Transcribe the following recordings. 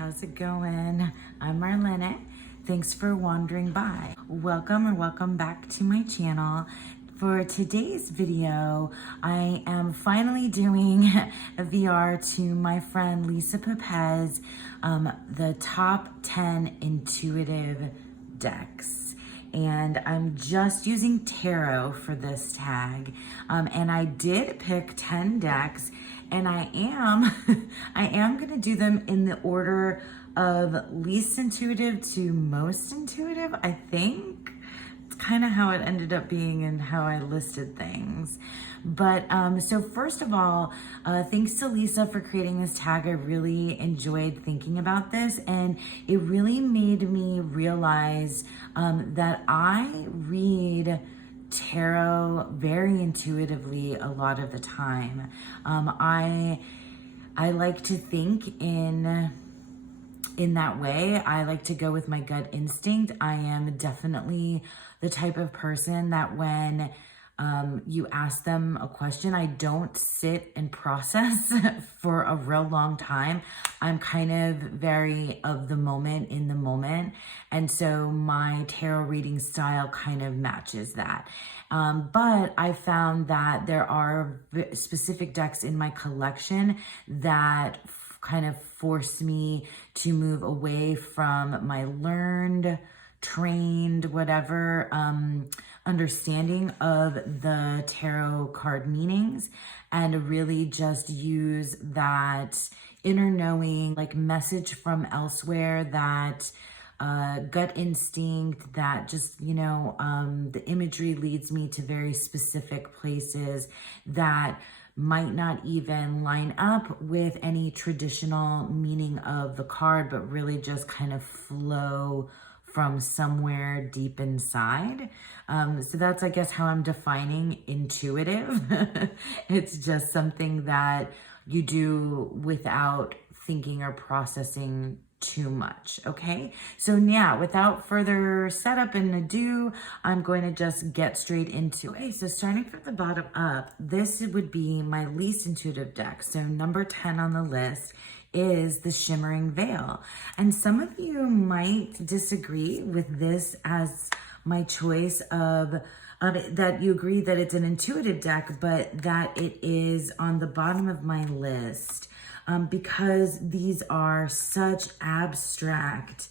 how's it going? I'm Marlene. Thanks for wandering by. Welcome or welcome back to my channel. For today's video, I am finally doing a VR to my friend Lisa Papez, the top 10 intuitive decks. And I'm just using tarot for this tag. And I did pick 10 decks, and I am gonna do them in the order of least intuitive to most intuitive, I think. It's kind of how it ended up being and how I listed things. But so first of all, thanks to Lisa for creating this tag. I really enjoyed thinking about this, and it really made me realize that I read tarot very intuitively a lot of the time. I like to think in that way. I like to go with my gut instinct. I am definitely the type of person that when you ask them a question, I don't sit and process for a real long time. I'm kind of very of the moment, in the moment. And so my tarot reading style kind of matches that. But I found that there are specific decks in my collection that kind of force me to move away from my learned, trained, whatever, understanding of the tarot card meanings, and really just use that inner knowing, like message from elsewhere, that gut instinct, that just, the imagery leads me to very specific places that might not even line up with any traditional meaning of the card, but really just kind of flow from somewhere deep inside. So that's, I guess, how I'm defining intuitive. It's just something that you do without thinking or processing too much, okay? So yeah, without further setup and ado, I'm going to just get straight into it. Okay, so starting from the bottom up, this would be my least intuitive deck. So number 10 on the list is the Shimmering Veil. And some of you might disagree with this as my choice of that you agree that it's an intuitive deck, but that it is on the bottom of my list because these are such abstract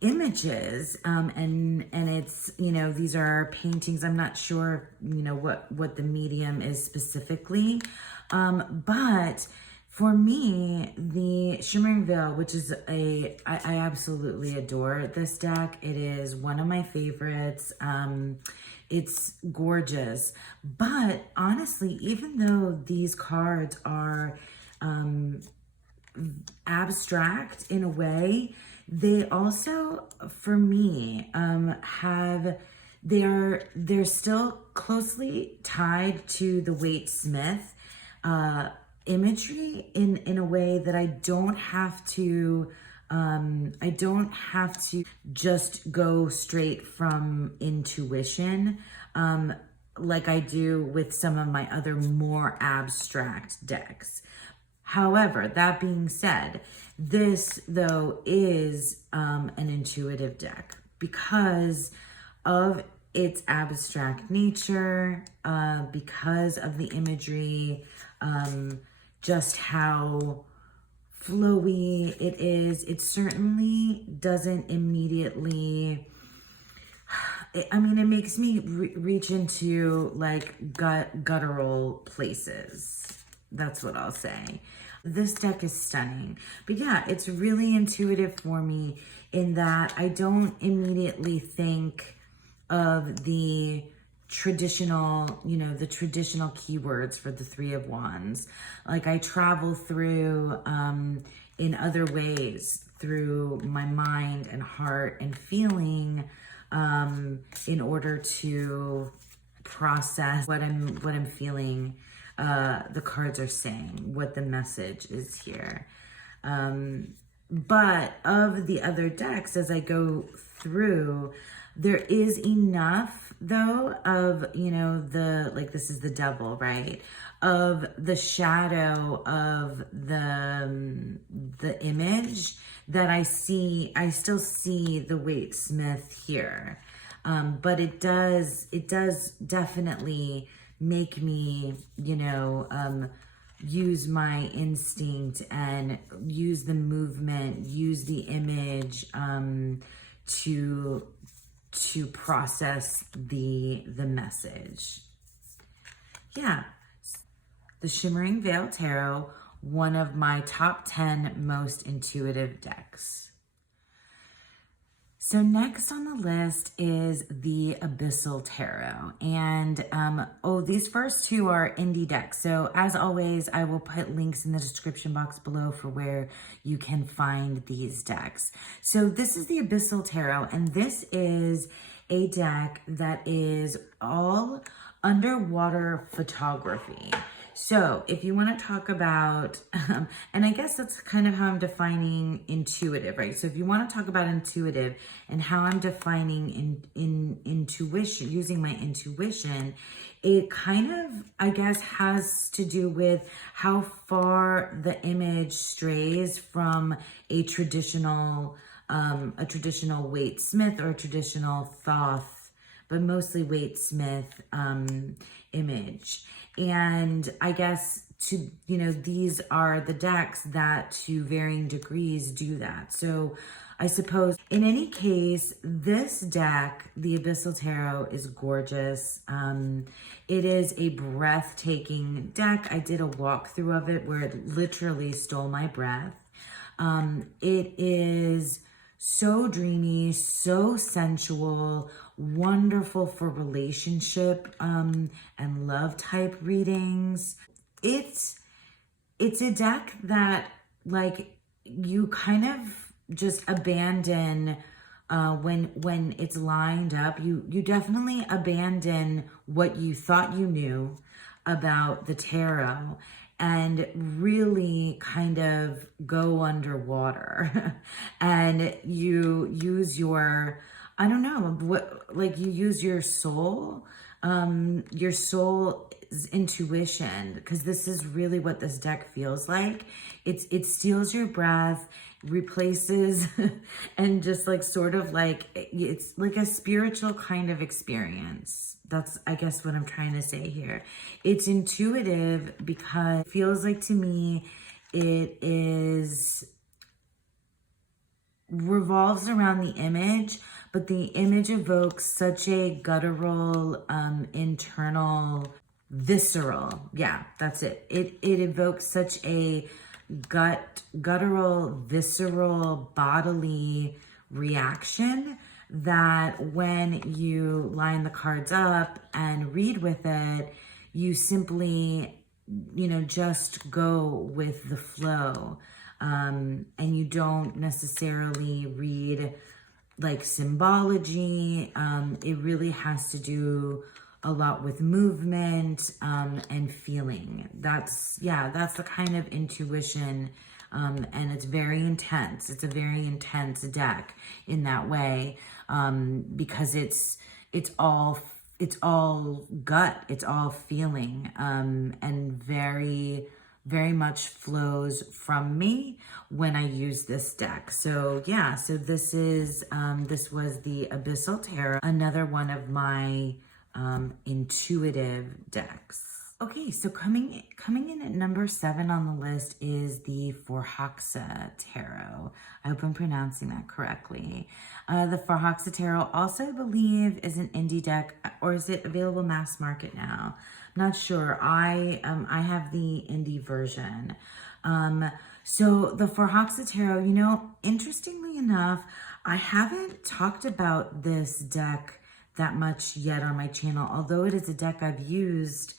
images, and it's, these are paintings. I'm not sure, what the medium is specifically, but for me, the Shimmering Veil, which is I absolutely adore this deck. It is one of my favorites. It's gorgeous. But honestly, even though these cards are abstract in a way, they also, for me, they're still closely tied to the Waite Smith imagery in a way that I don't have to just go straight from intuition like I do with some of my other more abstract decks. However, that being said, this though is an intuitive deck because of its abstract nature, because of the imagery, just how flowy it is. It certainly doesn't immediately, it makes me reach into like guttural places. That's what I'll say. This deck is stunning. But yeah, it's really intuitive for me in that I don't immediately think of the traditional, the traditional keywords for the Three of Wands. Like I travel through in other ways through my mind and heart and feeling in order to process what I'm feeling. The cards are saying, what the message is here. But of the other decks, as I go through, there is enough though of, this is the Devil, right? Of the shadow of the image that I still see the Waite Smith here. But it does definitely make me, use my instinct and use the movement, use the image, to process the message. Yeah. The Shimmering Veil Tarot, one of my top 10 most intuitive decks. So next on the list is the Abyssal Tarot. And these first two are indie decks. So as always, I will put links in the description box below for where you can find these decks. So this is the Abyssal Tarot, and this is a deck that is all underwater photography. So if you want to talk about, and I guess that's kind of how I'm defining intuitive, right? So if you want to talk about intuitive and how I'm defining intuition, using my intuition, it kind of, I guess, has to do with how far the image strays from a traditional Waite Smith or a traditional Thoth, but mostly Waite Smith image. And I guess these are the decks that to varying degrees do that. So I suppose in any case, this deck, the Abyssal Tarot, is gorgeous. It is a breathtaking deck. I did a walkthrough of it where it literally stole my breath. It is so dreamy, so sensual, wonderful for relationship and love type readings. It's a deck that, like, you kind of just abandon when it's lined up. You definitely abandon what you thought you knew about the tarot and really kind of go underwater and you use your, I don't know, you use your soul's intuition, because this is really what this deck feels like. It steals your breath, replaces, and just it's like a spiritual kind of experience. That's, I guess, what I'm trying to say here. It's intuitive because it feels like, to me, it revolves around the image, but the image evokes such a guttural, internal, visceral. Yeah, that's it. It evokes such a guttural, visceral, bodily reaction that when you line the cards up and read with it, you simply, just go with the flow. And you don't necessarily read like symbology. It really has to do a lot with movement and feeling. That's the kind of intuition, and it's very intense. It's a very intense deck in that way, because it's all gut, it's all feeling, and very, very much flows from me when I use this deck. So yeah, so this was the Abyssal Tarot, another one of my intuitive decks. Okay, so coming in at number 7 on the list is the Foraxa Tarot. I hope I'm pronouncing that correctly. The Foraxa Tarot also, I believe, is an indie deck, or is it available mass market now? I'm not sure. I have the indie version. So the Foraxa Tarot, interestingly enough, I haven't talked about this deck that much yet on my channel, although it is a deck I've used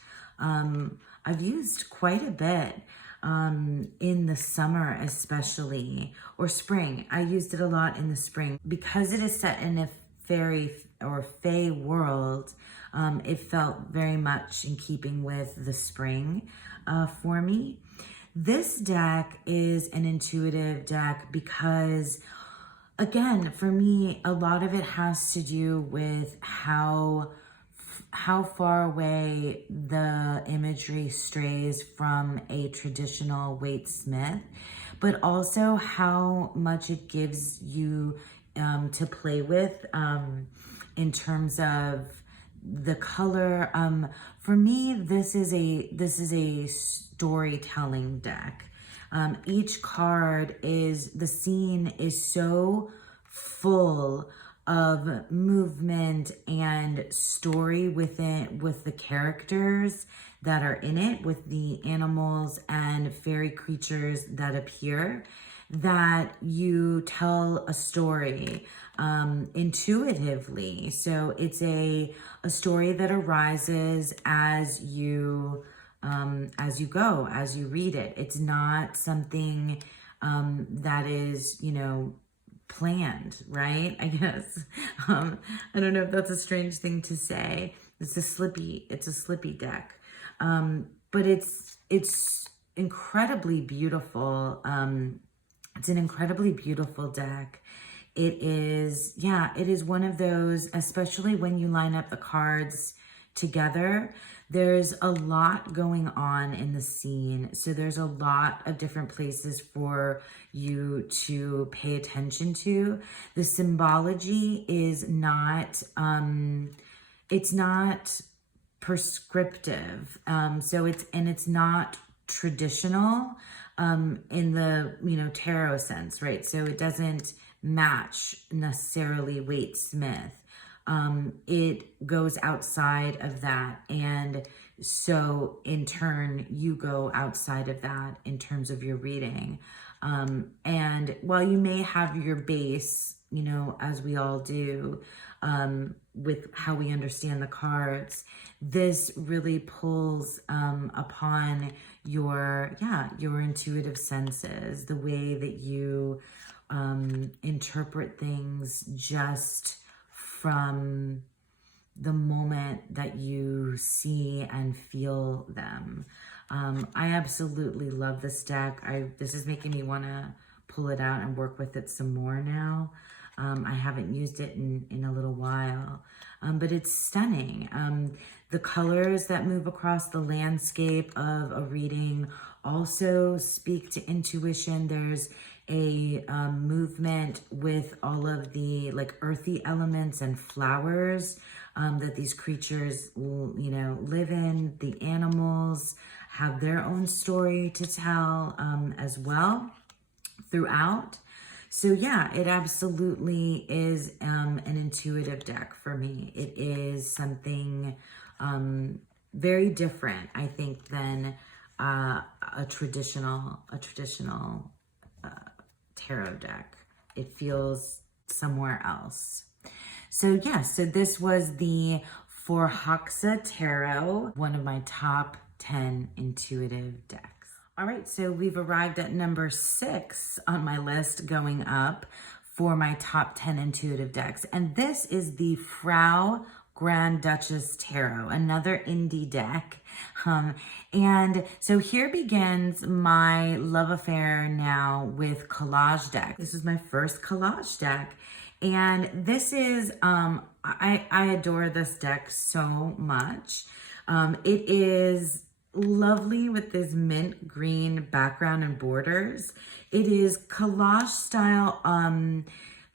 quite a bit in the summer, especially, or spring. I used it a lot in the spring because it is set in a fairy or fae world. It felt very much in keeping with the spring for me. This deck is an intuitive deck because, again, for me, a lot of it has to do with how far away the imagery strays from a traditional Waite Smith. but also how much it gives you to play with in terms of the color. For me, this is a storytelling deck. Each card the scene is so full of movement and story within, with the characters that are in it, with the animals and fairy creatures that appear, that you tell a story intuitively. So it's a story that arises as you go, as you read it. It's not something that is, you know, planned, right? I guess. I don't know if that's a strange thing to say. It's a slippy deck. But it's incredibly beautiful. It's an incredibly beautiful deck. It is one of those, especially when you line up the cards together, there's a lot going on in the scene. So there's a lot of different places for you to pay attention to. The symbology is not, it's not prescriptive. So it's not traditional in the, you know, tarot sense, right? So it doesn't match necessarily Waite Smith. It goes outside of that. And so in turn, you go outside of that in terms of your reading. And while you may have your base, you know, as we all do, with how we understand the cards, this really pulls upon your intuitive senses, the way that you interpret things just from the moment that you see and feel them. I absolutely love this deck. This is making me want to pull it out and work with it some more now. I haven't used it in a little while, but it's stunning. The colors that move across the landscape of a reading also speak to intuition. There's a movement with all of the like earthy elements and flowers that these creatures, you know, live in. The animals have their own story to tell as well throughout. So yeah, it absolutely is an intuitive deck for me. It is something very different, I think, than a traditional tarot deck. It feels somewhere else. So yeah, so this was the Foraxa Tarot, one of my top 10 intuitive decks. All right, so we've arrived at number 6 on my list going up for my top 10 intuitive decks. And this is the Frau Grand Duchess Tarot, another indie deck. And so here begins my love affair now with collage deck. This is my first collage deck. And this is, I adore this deck so much. It is lovely with this mint green background and borders. It is collage style,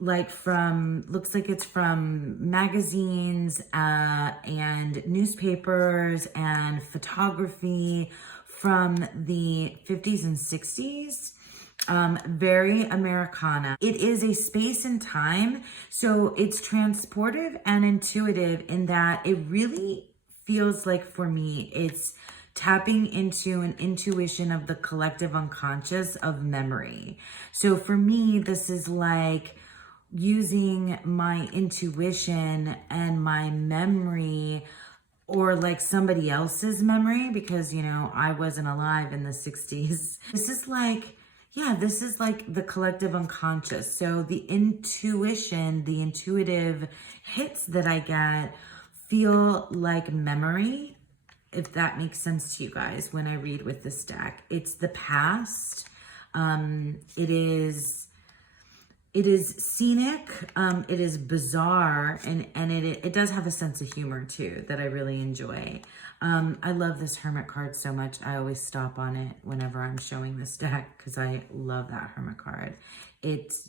like looks like it's from magazines and newspapers and photography from the 50s and 60s. Very Americana. It is a space and time, so it's transportive and intuitive in that it really feels like, for me, it's tapping into an intuition of the collective unconscious of memory. So for me, this is like using my intuition and my memory, or like somebody else's memory, because, you know, I wasn't alive in the 60s. This is like, yeah, this is like the collective unconscious. So the intuition, the intuitive hits that I get feel like memory, if that makes sense to you guys, when I read with this deck. It's the past. It is it is scenic, it is bizarre, and it does have a sense of humor too that I really enjoy. I love this Hermit card so much. I always stop on it whenever I'm showing this deck because I love that Hermit card. It's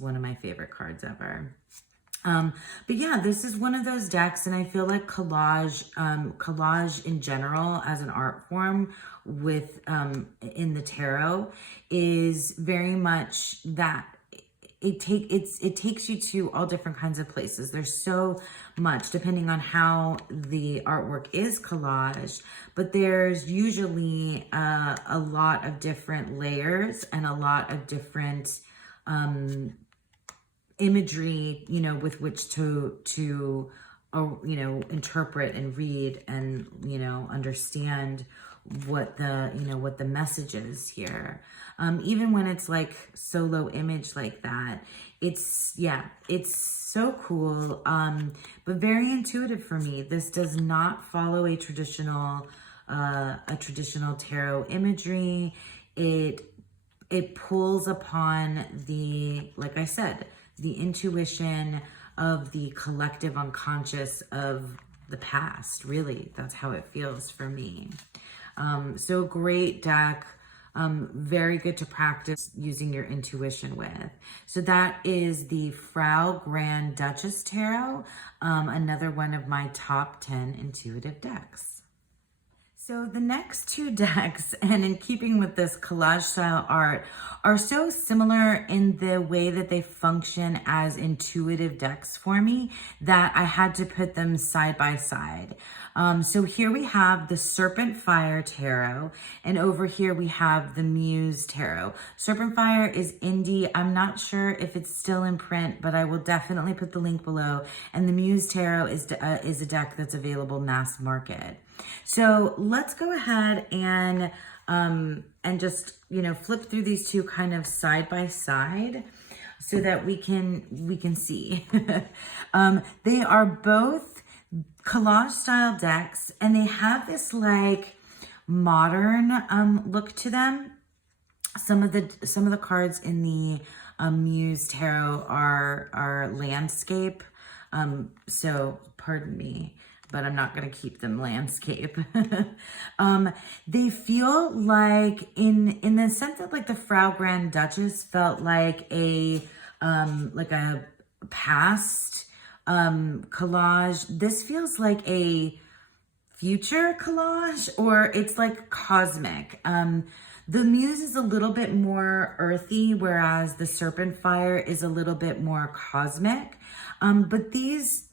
one of my favorite cards ever. But yeah, this is one of those decks, and I feel like collage in general as an art form with in the tarot is very much that. It takes you to all different kinds of places. There's so much depending on how the artwork is collage, but there's usually a lot of different layers and a lot of different imagery, you know, with which to you know, interpret and read and, you know, understand what the message is here. Even when it's like solo image like that, it's so cool, but very intuitive for me. This does not follow a traditional tarot imagery. It pulls upon the, like I said, the intuition of the collective unconscious of the past. Really, that's how it feels for me. So great deck, very good to practice using your intuition with. So that is the Frau Grand Duchess Tarot, another one of my top 10 intuitive decks. So the next two decks, and in keeping with this collage style art, are so similar in the way that they function as intuitive decks for me that I had to put them side by side. So here we have the Serpent Fire Tarot, and over here we have the Muse Tarot. Serpent Fire is indie. I'm not sure if it's still in print, but I will definitely put the link below. And the Muse Tarot is a deck that's available mass market. So let's go ahead and just, you know, flip through these two kind of side by side so that we can see. They are both collage style decks, and they have this like modern look to them. Some of the cards in the Muse Tarot are landscape. So pardon me, but I'm not going to keep them landscape. They feel like in the sense that like the Frau Grand Duchess felt like a past collage. This feels like a future collage, or it's like cosmic. The Muse is a little bit more earthy, whereas the Serpent Fire is a little bit more cosmic. But these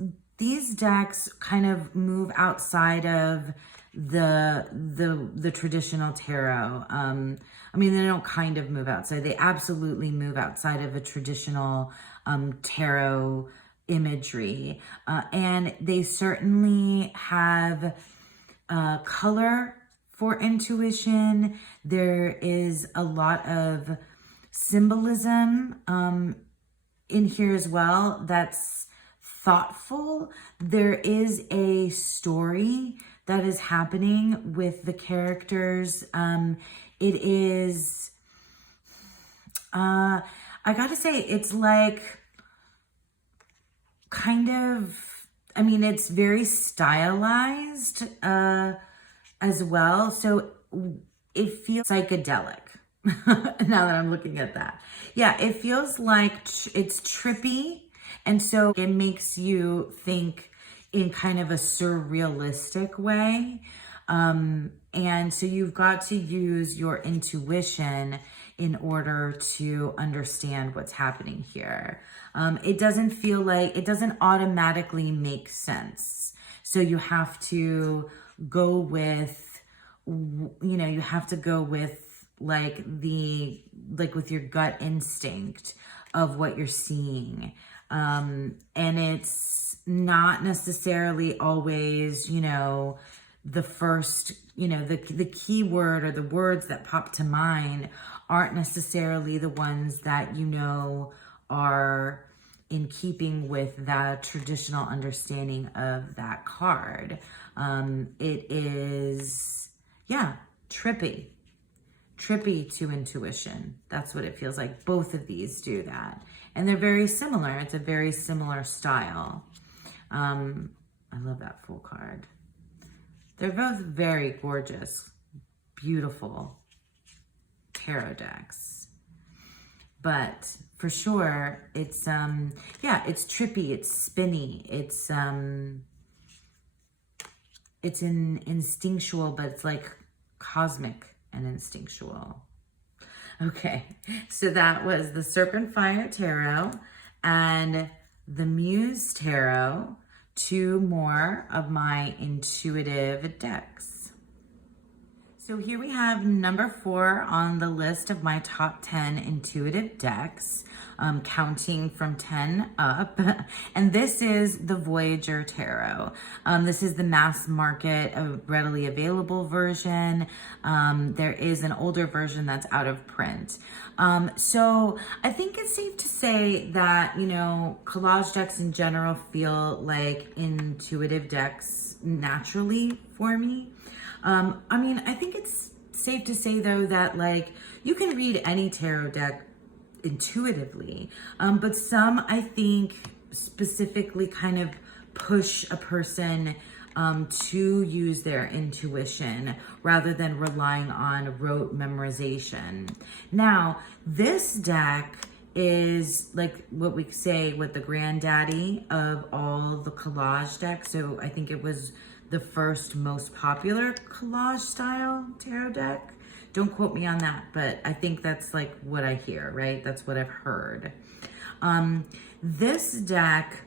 decks kind of move outside of the traditional tarot. I mean, they don't kind of move outside. They absolutely move outside of a traditional tarot imagery. And they certainly have color for intuition. There is a lot of symbolism in here as well that's thoughtful. There is a story that is happening with the characters. It is, I gotta say, it's like kind of, I mean, it's very stylized as well. So it feels psychedelic now that I'm looking at that. Yeah, it feels like it's trippy. And so it makes you think in kind of a surrealistic way. And so you've got to use your intuition in order to understand what's happening here. It doesn't feel like, it doesn't automatically make sense. So you have to go with, you know, you have to go with like with your gut instinct of what you're seeing. And it's not necessarily always, you know, the first, you know, the keyword or the words that pop to mind aren't necessarily the ones that, you know, are in keeping with that traditional understanding of that card. It is, yeah, trippy. trippy to intuition. That's what it feels like. Both of these do that. And they're very similar. It's a very similar style. I love that full card. They're both very gorgeous, beautiful tarot decks. But for sure, it's, yeah, it's trippy, it's spinny, it's instinctual, but it's like cosmic and instinctual. Okay, so that was the Serpent Fire Tarot and the Muse Tarot, two more of my intuitive decks. So here we have number 4 on the list of my top 10 intuitive decks, counting from 10 up. And this is the Voyager Tarot. This is the mass market, readily available version. There is an older version that's out of print. So I think it's safe to say that, you know, collage decks in general feel like intuitive decks naturally for me. I mean, I think it's safe to say though that like you can read any tarot deck intuitively, but some I think specifically kind of push a person to use their intuition rather than relying on rote memorization. Now, this deck is like what we say with the granddaddy of all the collage decks. So I think it was the first most popular collage style tarot deck. Don't quote me on that, but I think that's like what I hear, right? That's what I've heard. This deck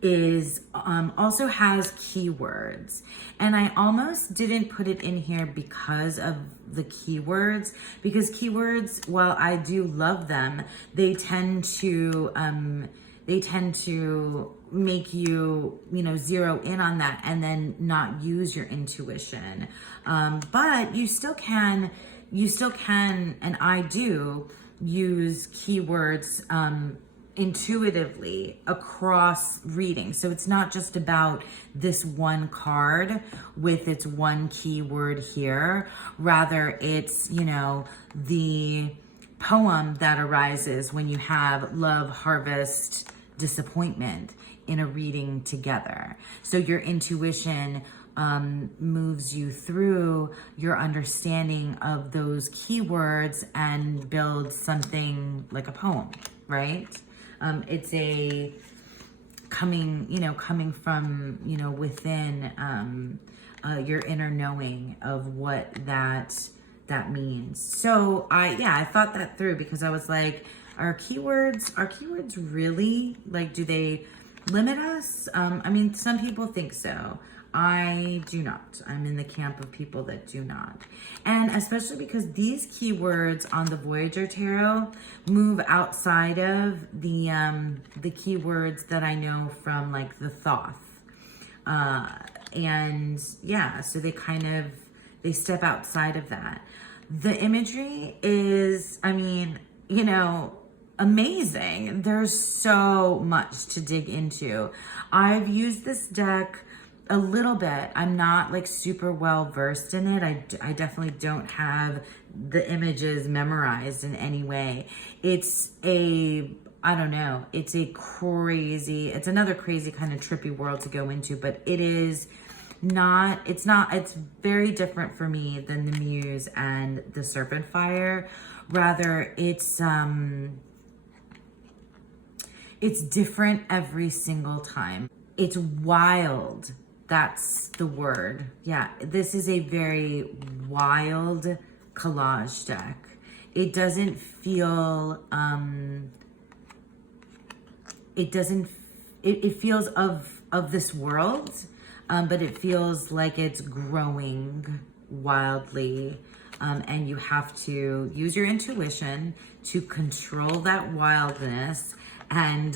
is also has keywords, and I almost didn't put it in here because of the keywords, because keywords, while I do love them, they tend to make you, you know, zero in on that and then not use your intuition. But you still can, and I do use keywords intuitively across reading. So it's not just about this one card with its one keyword here. Rather, it's, you know, the poem that arises when you have love, harvest, disappointment in a reading together. So your intuition moves you through your understanding of those keywords and builds something like a poem, right? It's a coming from, you know, within your inner knowing of what that means. So I thought that through, because I was like, are keywords really, like, do they limit us? I mean, some people think so. I do not. I'm in the camp of people that do not. And especially because these keywords on the Voyager Tarot move outside of the keywords that I know from like the Thoth. And yeah, so they step outside of that. The imagery is, I mean, you know, amazing. There's so much to dig into. I've used this deck a little bit. I'm not like super well versed in it. I definitely don't have the images memorized in any way. It's another crazy kind of trippy world to go into, but it's very different for me than the Muse and the Serpent Fire. Rather, it's different every single time. It's wild. That's the word. Yeah, this is a very wild collage deck. It doesn't feel, it feels of this world, but it feels like it's growing wildly. And you have to use your intuition to control that wildness and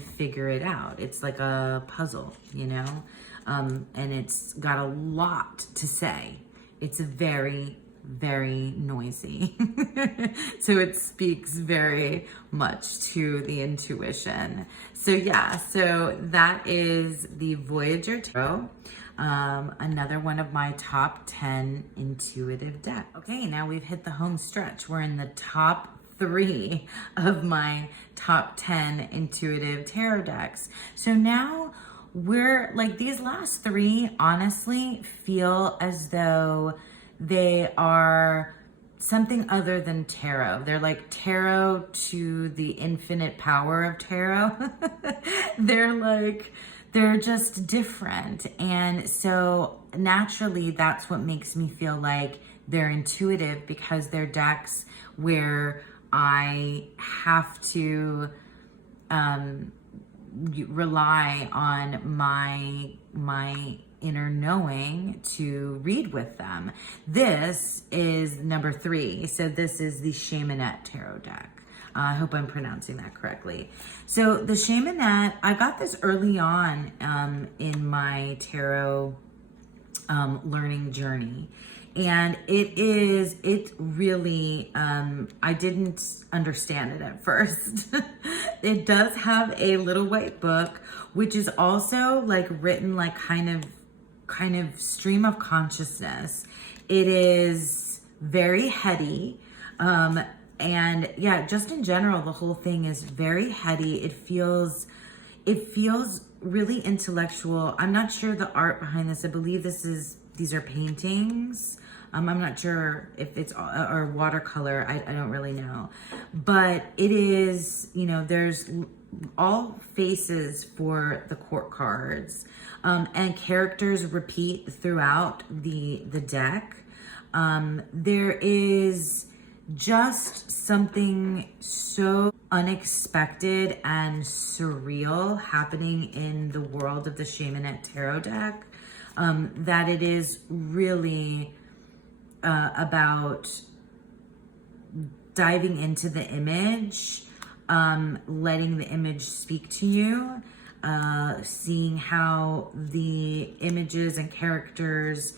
figure it out. It's like a puzzle, you know, and it's got a lot to say. It's very, very noisy. So it speaks very much to the intuition. So yeah, so that is the Voyager Tarot. Another one of my top 10 intuitive decks. Okay, now we've hit the home stretch. We're in the top 3 of my top 10 intuitive tarot decks. So now we're like, these last 3 honestly feel as though they are something other than tarot. They're like tarot to the infinite power of tarot. They're just different. And so naturally, that's what makes me feel like they're intuitive, because they're decks where I have to rely on my inner knowing to read with them. This is number 3. So this is the Shamanette tarot deck. I hope I'm pronouncing that correctly. So the Shamanette, I got this early on in my tarot learning journey. And it really, I didn't understand it at first. It does have a little white book, which is also like written like kind of stream of consciousness. It is very heady. And yeah, just in general, the whole thing is very heady. It feels really intellectual. I'm not sure the art behind this. I believe these are paintings. I'm not sure if it's or watercolor. I don't really know, but it is, you know, there's all faces for the court cards, and characters repeat throughout the deck. There is just something so unexpected and surreal happening in the world of the Shamanette tarot deck, that it is really about diving into the image, letting the image speak to you, seeing how the images and characters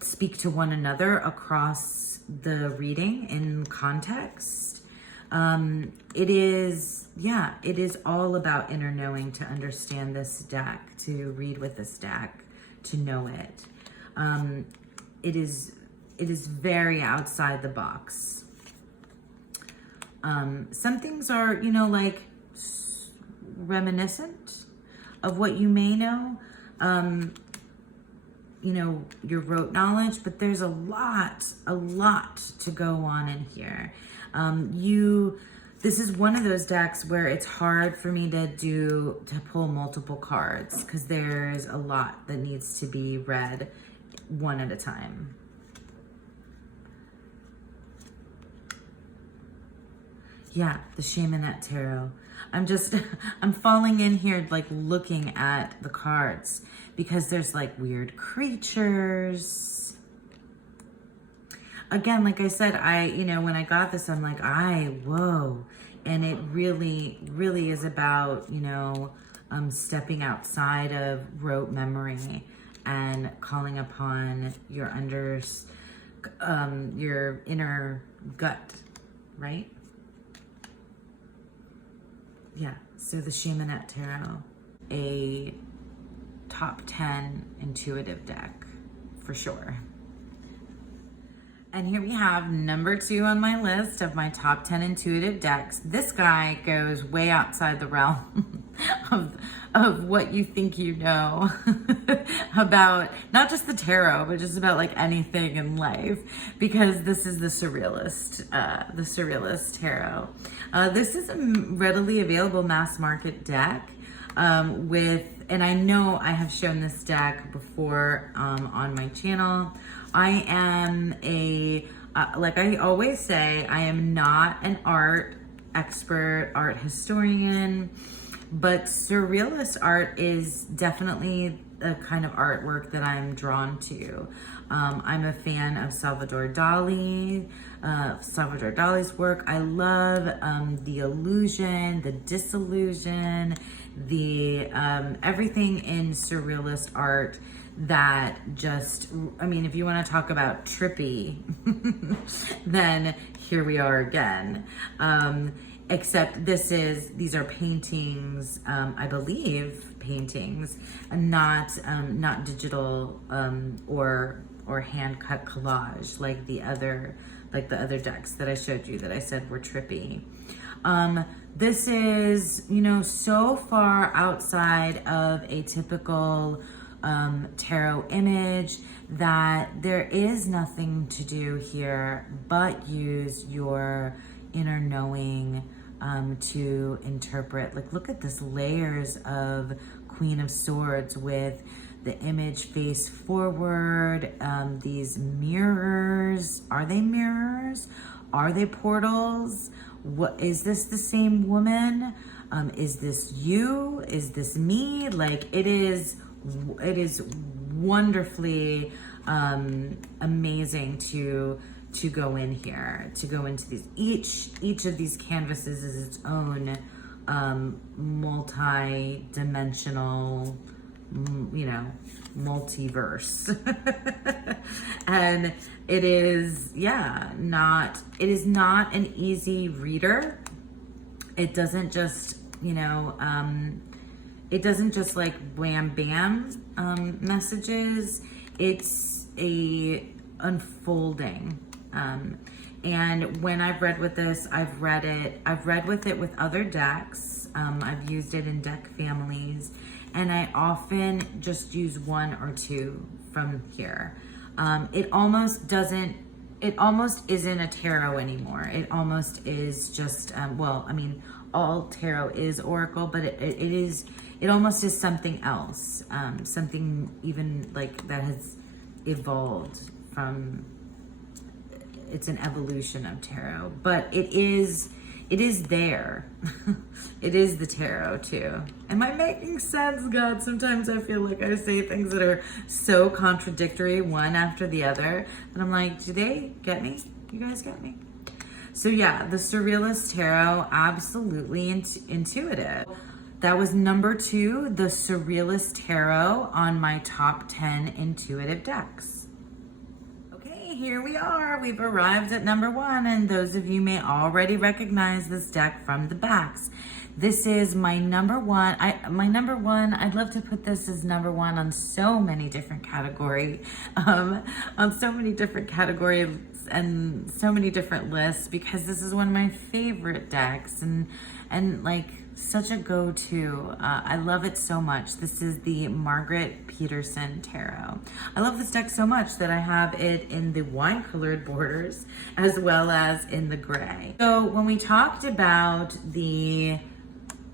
speak to one another across the reading in context. It is all about inner knowing to understand this deck, to read with this deck, to know it. It is very outside the box. Some things are, you know, like reminiscent of what you may know, you know, your rote knowledge, but there's a lot to go on in here. This is one of those decks where it's hard for me to pull multiple cards, because there's a lot that needs to be read one at a time. Yeah, the Shamanette tarot. I'm falling in here like looking at the cards, because there's like weird creatures. Again, like I said, when I got this, I'm like, whoa. And it really, really is about, you know, stepping outside of rote memory and calling upon your inner gut, right? Yeah, so the Shamanette tarot, a top 10 intuitive deck for sure. And here we have number 2 on my list of my top 10 intuitive decks. This guy goes way outside the realm of what you think you know about not just the tarot, but just about like anything in life, because this is the Surrealist tarot. This is a readily available mass market deck and I know I have shown this deck before on my channel. I am like I always say, I am not an art expert, art historian, but Surrealist art is definitely a kind of artwork that I'm drawn to. I'm a fan of Salvador Dali's work. I love the illusion, the disillusion, the everything in Surrealist art that just, I mean, if you want to talk about trippy, then here we are again. except these are paintings, I believe paintings, and not digital or hand cut collage like the other decks that I showed you that I said were trippy. This is, you know, so far outside of a typical tarot image that there is nothing to do here but use your inner knowing to interpret. Like, look at this layers of Queen of Swords with the image face forward, these mirrors. Are they mirrors? Are they portals? What is this, the same woman? Is this you? Is this me? Like, it is wonderfully amazing to go in here, to go into these. Each of these canvases is its own multi-dimensional, you know, multiverse. And it is, yeah, it is not an easy reader. It doesn't just, you know, it doesn't just like wham bam messages. It's a unfolding. And when I've read with this, I've read with it with other decks. I've used it in deck families, and I often just use one or two from here. It almost isn't a tarot anymore. It almost is just, well, I mean, all tarot is oracle, but it almost is something else. Something even like that has evolved from, it's an evolution of tarot, but it is there. It is the tarot too. Am I making sense, God? Sometimes I feel like I say things that are so contradictory, one after the other, and I'm like, do they get me? You guys get me? So yeah, the Surrealist Tarot, absolutely intuitive. That was number 2, the Surrealist Tarot on my top 10 intuitive decks. Here we are. We've arrived at number 1, and those of you may already recognize this deck from the backs. This is my number 1. I'd love to put this as number 1 on so many different categories, and so many different lists, because this is one of my favorite decks, and like such a go-to. I love it so much. This is the Margaret Peterson Tarot. I love this deck so much that I have it in the wine-colored borders as well as in the gray. So when we talked about the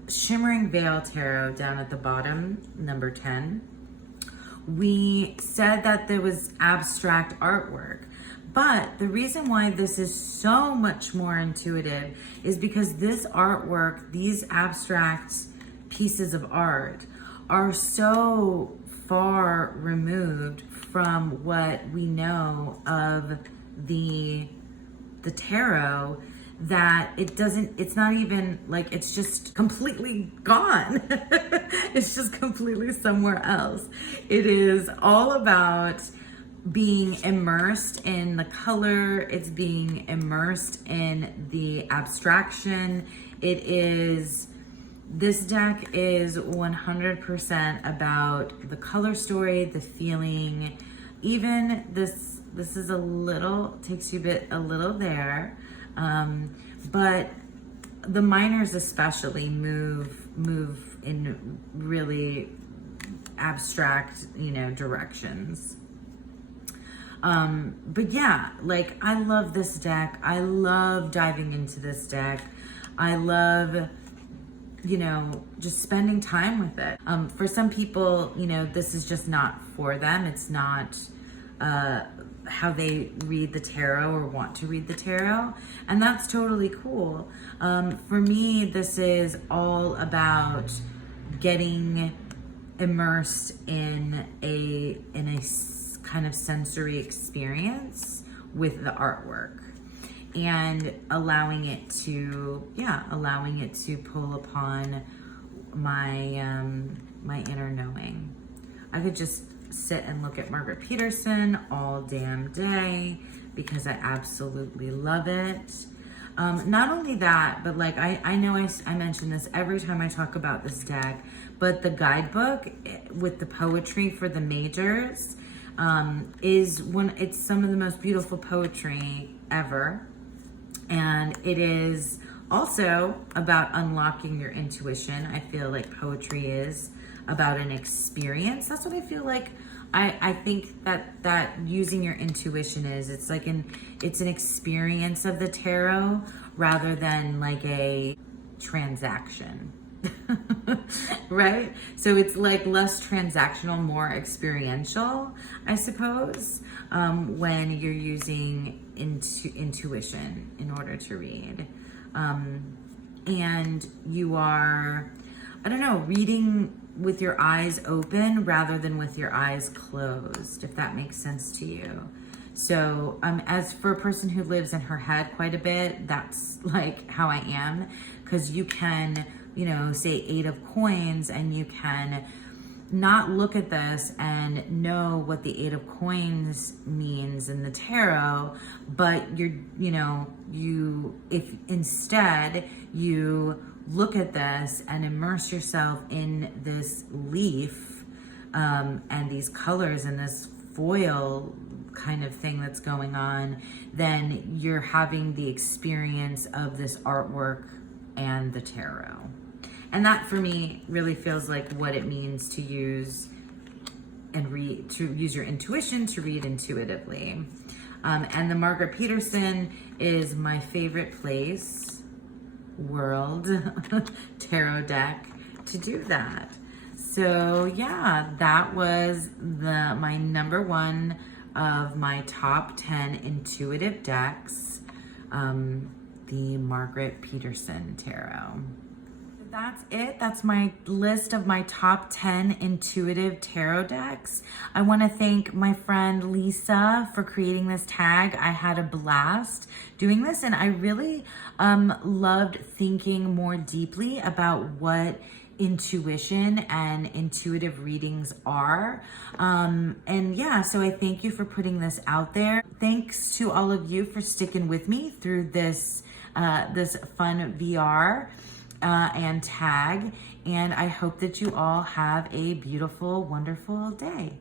Shimmering Veil Tarot down at the bottom, number 10, we said that there was abstract artwork. But the reason why this is so much more intuitive is because this artwork, these abstract pieces of art, are so far removed from what we know of the tarot that it's not even like, it's just completely gone. It's just completely somewhere else. It is all about being immersed in the color. It's being immersed in the abstraction. This deck is 100% about the color story, the feeling. Even this is a little, takes you a little there. But the minors especially move in really abstract, you know, directions. But yeah, like, I love this deck. I love diving into this deck. I love, you know, just spending time with it. For some people, you know, this is just not for them. It's not how they read the tarot or want to read the tarot, and that's totally cool. For me, this is all about getting immersed in a kind of sensory experience with the artwork, and allowing it to pull upon my my inner knowing. I could just sit and look at Margaret Peterson all damn day because I absolutely love it. Not only that, but like I know I mention this every time I talk about this deck, but the guidebook with the poetry for the majors it's some of the most beautiful poetry ever. And it is also about unlocking your intuition. I feel like poetry is about an experience. That's what I feel like. I think that using your intuition it's an experience of the tarot rather than like a transaction. Right? So it's like less transactional, more experiential, I suppose, when you're using intuition in order to read. And you are, I don't know, reading with your eyes open rather than with your eyes closed, if that makes sense to you. So as for a person who lives in her head quite a bit, that's like how I am, because you can, say 8 of coins, and you can not look at this and know what the 8 of coins means in the tarot, but if instead you look at this and immerse yourself in this leaf and these colors and this foil kind of thing that's going on, then you're having the experience of this artwork and the tarot. And that for me really feels like what it means to use your intuition to read intuitively. And the Margaret Peterson is my favorite world tarot deck to do that. So yeah, that was my number 1 of my top 10 intuitive decks, the Margaret Peterson Tarot. That's it. That's my list of my top 10 intuitive tarot decks. I want to thank my friend Lisa for creating this tag. I had a blast doing this, and I really loved thinking more deeply about what intuition and intuitive readings are. And yeah, so I thank you for putting this out there. Thanks to all of you for sticking with me through this fun VR and tag, and I hope that you all have a beautiful, wonderful day.